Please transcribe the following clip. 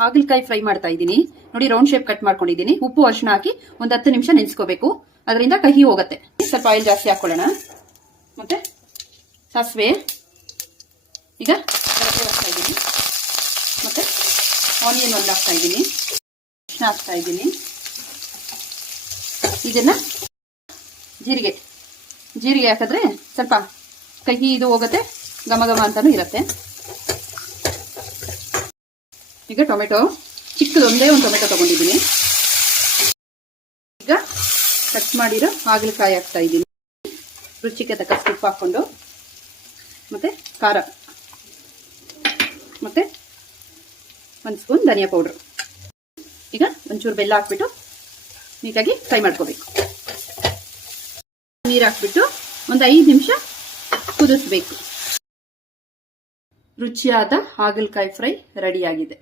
ಹಾಗಲಕಾಯಿ ಫ್ರೈ ಮಾಡ್ತಾ ಇದ್ದೀನಿ ನೋಡಿ. ರೌಂಡ್ ಶೇಪ್ ಕಟ್ ಮಾಡ್ಕೊಂಡಿದ್ದೀನಿ. ಉಪ್ಪು ಅರಿಶಿನ ಹಾಕಿ ಒಂದು 10 ನಿಮಿಷ ನೆನೆಸ್ಕೋಬೇಕು. ಅದರಿಂದ ಕಹಿ ಹೋಗುತ್ತೆ. ಸ್ವಲ್ಪ ಆಯಿಲ್ ಜಾಸ್ತಿ ಹಾಕೊಳ್ಳೋಣ. ಮತ್ತೆ ಸಾಸಿವೆ, ಈಗ ಬೆಳಗ್ಗೆ ಹಾಕ್ತಾ ಇದ್ದೀನಿ. ಮತ್ತೆ ಆನಿಯನ್ ಒಂದು ಹಾಕ್ತಾ ಇದ್ದೀನಿ, ಅರಿಶಿನ ಹಾಕ್ತಾ ಇದ್ದೀನಿ. ಇದನ್ನ ಜೀರಿಗೆ ಹಾಕಿದ್ರೆ ಸ್ವಲ್ಪ ಕಹಿ ಇದು ಹೋಗುತ್ತೆ, ಘಮ ಘಮ ಅಂತಾನು ಇರುತ್ತೆ. ಈಗ ಟೊಮೆಟೊ ಚಿಕ್ಕದು ಒಂದೇ ಒಂದು ಟೊಮೆಟೊ ತಗೊಂಡಿದ್ದೀನಿ. ಈಗ ಕಟ್ ಮಾಡಿರೋ ಹಾಗಲಕಾಯಿ ಹಾಕ್ತಾ ಇದ್ದೀನಿ. ರುಚಿಗೆ ತಕ್ಕಷ್ಟು ಉಪ್ಪು ಹಾಕೊಂಡು, ಮತ್ತೆ ಖಾರ, ಮತ್ತೆ 1 ಸ್ಪೂನ್ ಧನಿಯಾ ಪೌಡರ್. ಈಗ ಒಂಚೂರು ಬೆಲ್ಲ ಹಾಕ್ಬಿಟ್ಟು ನೀಟಾಗಿ ಫ್ರೈ ಮಾಡ್ಕೋಬೇಕು. ನೀರು ಹಾಕ್ಬಿಟ್ಟು ಒಂದು 5 ನಿಮಿಷ ಕುದಿಸ್ಬೇಕು. ರುಚಿಯಾದ ಹಾಗಲಕಾಯಿ ಫ್ರೈ ರೆಡಿಯಾಗಿದೆ.